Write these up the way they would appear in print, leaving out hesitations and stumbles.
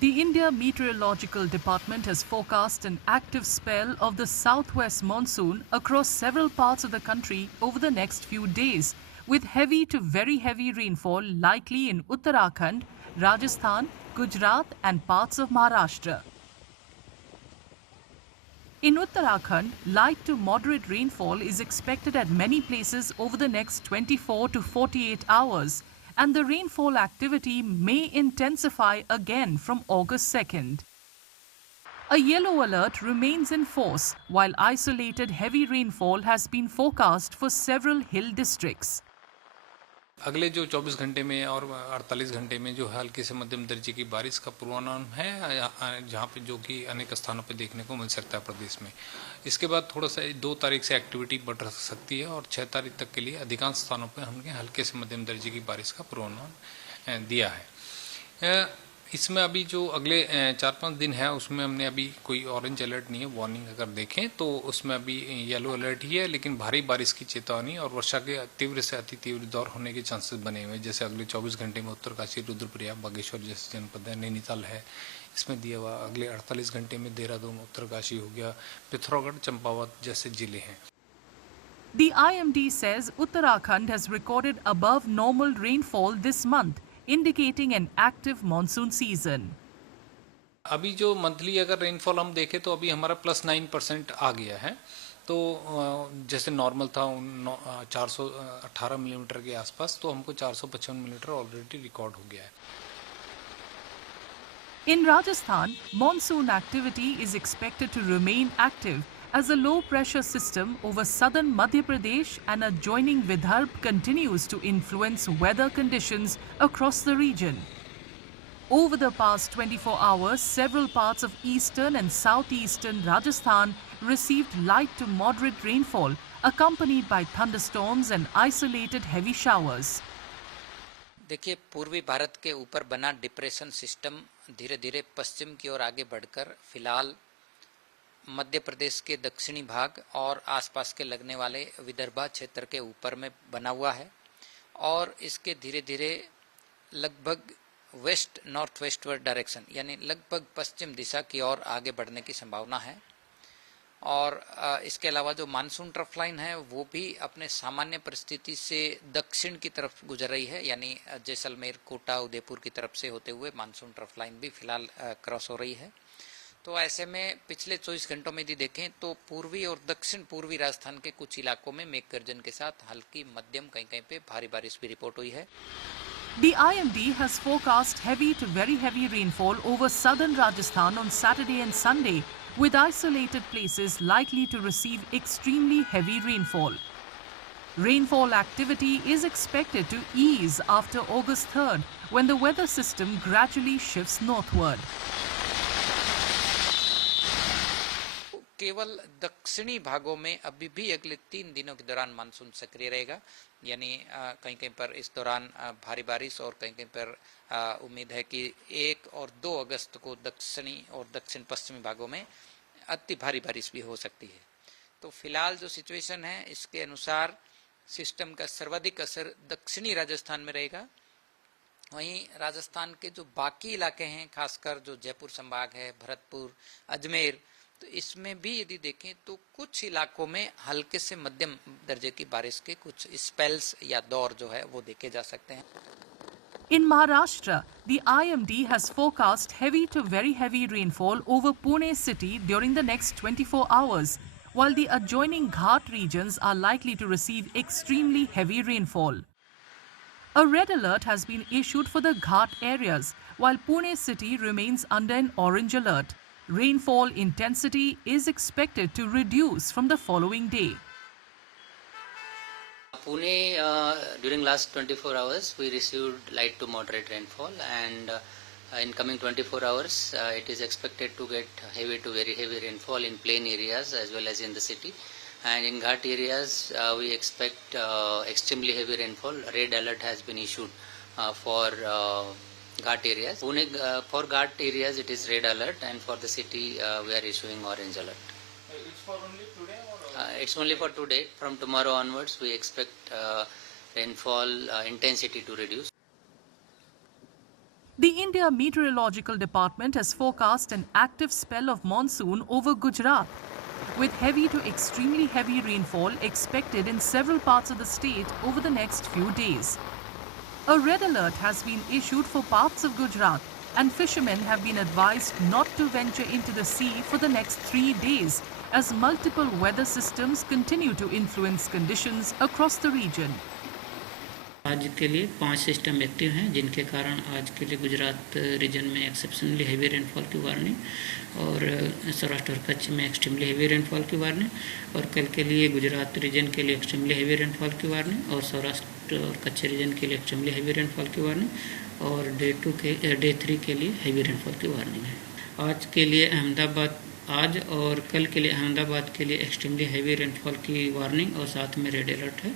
The India Meteorological Department has forecast an active spell of the southwest monsoon across several parts of the country over the next few days, with heavy to very heavy rainfall likely in Uttarakhand, Rajasthan, Gujarat and parts of Maharashtra. In Uttarakhand, light to moderate rainfall is expected at many places over the next 24 to 48 hours, and the rainfall activity may intensify again from August 2nd. A yellow alert remains in force, while isolated heavy rainfall has been forecast for several hill districts. अगले जो 24 घंटे में और 48 घंटे में जो हल्की से मध्यम दर्जे की बारिश का पूर्वानुमान है, जहां पे जो कि अनेक स्थानों पे देखने को मिल सकता है प्रदेश में। इसके बाद थोड़ा सा 2 तारीख से एक्टिविटी बढ़ सकती है और 6 तारीख तक के लिए अधिकांश स्थानों पे हमने हल्के से मध्यम दर्जे की बारिश का पूर्वानुमान दिया है। इसमें अभी जो अगले 4-5 दिन है उसमें हमने अभी कोई ऑरेंज अलर्ट नहीं है, वार्निंग अगर देखें तो उसमें अभी येलो अलर्ट ही है, लेकिन भारी बारिश की चेतावनी और वर्षा के तीव्र से अति तीव्र दौर होने के चांसेस बने हुए हैं। जैसे अगले 24 घंटे में उत्तरकाशी, रुद्रप्रयाग, बागेश्वर जैसे जनपद है, नैनीताल है, इसमें दिया हुआ। अगले 48 घंटे में देहरादून, उत्तरकाशी हो गया, पिथौरागढ़, चंपावत जैसे जिले हैं। The IMD says Uttarakhand has recorded above normal rainfall this month, indicating an active monsoon season. अभी जो मंथली अगर रेनफॉल हम देखें तो अभी हमारा +9% आ गया है। तो जैसे नॉर्मल था 418 मिलीमीटर के आसपास, तो हमको 455 मिलीमीटर ऑलरेडी रिकॉर्ड हो गया है। In Rajasthan, monsoon activity is expected to remain active as a low-pressure system over southern Madhya Pradesh and adjoining Vidarbh continues to influence weather conditions across the region. Over the past 24 hours, several parts of eastern and southeastern Rajasthan received light to moderate rainfall, accompanied by thunderstorms and isolated heavy showers. देखिए, पूर्वी भारत के ऊपर बना depression system धीरे धीरे पश्चिम की ओर आगे बढ़कर फिलहाल मध्य प्रदेश के दक्षिणी भाग और आसपास के लगने वाले विदर्भा क्षेत्र के ऊपर में बना हुआ है और इसके धीरे धीरे लगभग वेस्ट नॉर्थ वेस्टवर्ड डायरेक्शन यानी लगभग पश्चिम दिशा की ओर आगे बढ़ने की संभावना है। और इसके अलावा जो मानसून ट्रफ लाइन है वो भी अपने सामान्य परिस्थिति से दक्षिण की तरफ गुजर रही है, यानी जैसलमेर, कोटा, उदयपुर की तरफ से होते हुए मानसून ट्रफ लाइन भी फिलहाल क्रॉस हो रही है। तो ऐसे में पिछले 24 घंटों में यदि देखें तो पूर्वी और दक्षिण पूर्वी राजस्थान के कुछ इलाकों में मेघ गर्जन के साथ हल्की मध्यम कहीं कहीं पे भारी बारिश भी रिपोर्ट हुई है। The IMD has forecast heavy to very heavy rainfall over southern Rajasthan on Saturday and Sunday, with isolated places likely to receive extremely heavy rainfall. Rainfall activity is expected to ease after August 3rd, when the weather system gradually shifts northward. केवल दक्षिणी भागों में अभी भी अगले 3 दिनों के दौरान मानसून सक्रिय रहेगा, यानी कहीं कहीं पर इस दौरान भारी बारिश और कहीं कहीं पर उम्मीद है कि 1 और 2 अगस्त को दक्षिणी और दक्षिण पश्चिमी भागों में अति भारी बारिश भी हो सकती है। तो फिलहाल जो सिचुएशन है इसके अनुसार सिस्टम का सर्वाधिक असर दक्षिणी राजस्थान में रहेगा। वहीं राजस्थान के जो बाकी इलाके हैं, खासकर जो जयपुर संभाग है, भरतपुर, अजमेर, तो इसमें भी यदि देखें तो कुछ इलाकों में हल्के से मध्यम दर्जे की बारिश के कुछ स्पेल्स या दौर जो है वो देखे जा सकते हैं। In Maharashtra, the IMD has forecast heavy to very heavy rainfall over Pune city during the next 24 hours, while the adjoining Ghat regions are likely to receive extremely heavy rainfall. A red alert has been issued for the Ghat areas, while Pune city remains under an orange alert. Rainfall intensity is expected to reduce from the following day. Pune, during last 24 hours, we received light to moderate rainfall, and in coming 24 hours, it is expected to get heavy to very heavy rainfall in plain areas as well as in the city. And in Ghat areas, we expect extremely heavy rainfall. Red alert has been issued for Ghat areas. Pune, for Ghat areas, it is red alert, and for the city, we are issuing orange alert. It's for only today or? It's only for today. From tomorrow onwards, we expect rainfall intensity to reduce. The India Meteorological Department has forecast an active spell of monsoon over Gujarat, with heavy to extremely heavy rainfall expected in several parts of the state over the next few days. A red alert has been issued for parts of Gujarat, and fishermen have been advised not to venture into the sea for the next 3 days as multiple weather systems continue to influence conditions across the region. आज के लिए 5 system active हैं, जिनके कारण आज के लिए Gujarat reason में एक्सेप्शनली हेवी रेनफॉल की वार्निंग और सौराष्ट्र और कच्छ में एक्सट्रीमली हेवी रेनफॉल की वार्निंग और कल के लिए गुजरात रीजन के लिए एक्सट्रीमली हेवी रेनफॉल की वार्निंग और सौराष्ट्र और कच्छ रीजन के लिए एक्सट्रीमली हेवी रेनफॉल की वार्निंग और डे 3 के लिए हेवी रेनफॉल की वार्निंग है। आज के लिए आज और कल के लिए अहमदाबाद के लिए एक्सट्रीमली हेवी रेनफॉल की वार्निंग और साथ में रेड अलर्ट है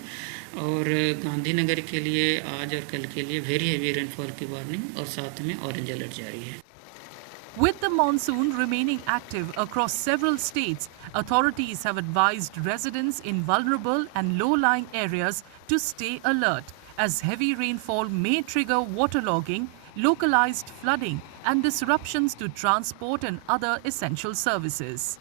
और गांधीनगर के लिए आज और कल के लिए वेरी हेवी रेनफॉल की वार्निंग और साथ में ऑरेंज अलर्ट जारी है। With the monsoon remaining active across several states, authorities have advised residents in vulnerable and low-lying areas to stay alert, as heavy rainfall may trigger waterlogging, localized flooding, and disruptions to transport and other essential services.